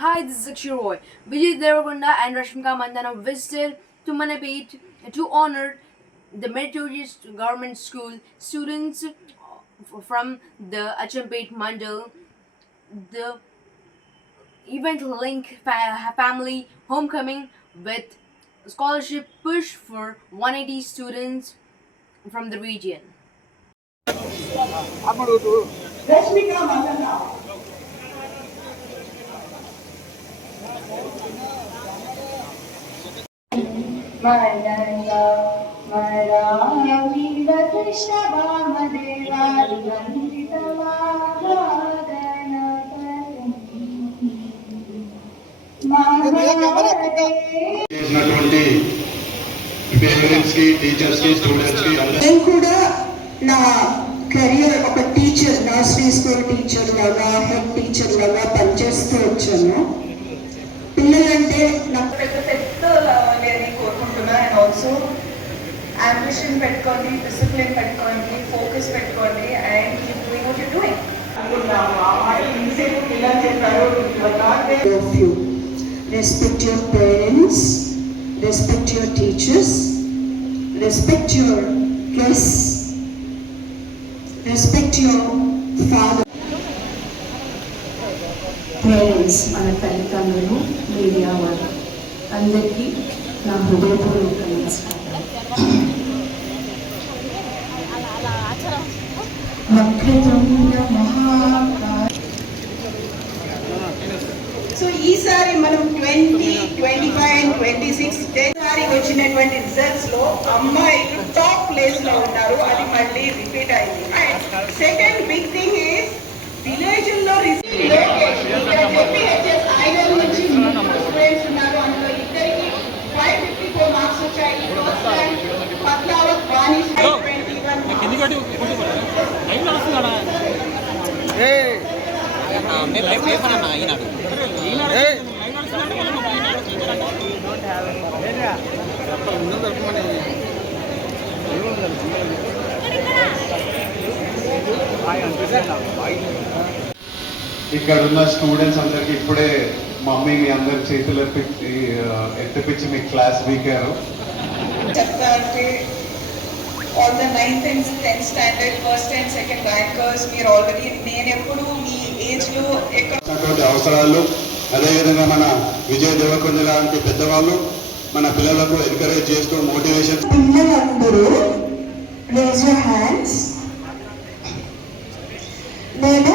Hi, this is Akshi Roy. Vijay Devarakonda and Rashmika Mandana visited to Manapet to honor the meritorious government school students from the Achampet Mandal. The event linked family homecoming with scholarship push for 180 students from the region. Rashmika Mandana. Madanga Mara Viva Krishna Vamadeva Vandita నేను కూడా నా career ఒక teacher nursery school teacher లాగా head teacher లాగా పనిచేస్తూ వచ్చాను. పిల్లలంటే నాకు పెద్ద పెద్ద అని కోరుకుంటున్నా. అండ్ ఆల్సో అంబిషన్ పెట్టుకోండి, డిసిప్లిన్ పెట్టుకోండి, ఫోకస్ పెట్టుకోండి and keep doing what you doing. Respect your parents, respect your teachers, respect your guests, respect your father. Parents, మన తల్లిదండ్రులు, మీడియా వాళ్ళు అందరికీ నా హృదయపూర్వక నమస్కారం. వక్రతుండ మహాకాయ. సో ఈసారి మనం 20, 25 and 26 సారి వచ్చినటువంటి రిజల్ట్స్ లో అమ్మాయిలు టాప్ ప్లేస్ లో ఉన్నారు. అది మళ్ళీ రిపీట్ అయింది. And second big thing is village లో ఐదు నుంచి స్టూడెంట్స్ ఉన్నారు. అందులో ఇద్దరికి 554 మార్క్స్ వచ్చాయి. పద్మావత్ వాణి 21. ఇక్కడ ఉన్న స్టూడెంట్స్ అందరికి ఇప్పుడే మమ్మీ మీ అందరి చేతులు ఎత్తిపించి మీ క్లాస్ వీకారు. చెప్తా అంటే all the 9th and 10th standard first and second rankers మీరు ఆల్రెడీ నేను ఎప్పుడు మీ ఏజ్ లో ఎక్కడ అవసరాలు, అదేవిధంగా మన విజయ్ దేవరకొండ లాంటి పెద్దవాళ్ళు మన పిల్లలకు ఎంకరేజ్ చేస్తూ మోటివేషన్. పిల్లలందరూ రేజ్ యువర్ హ్యాండ్స్. నేను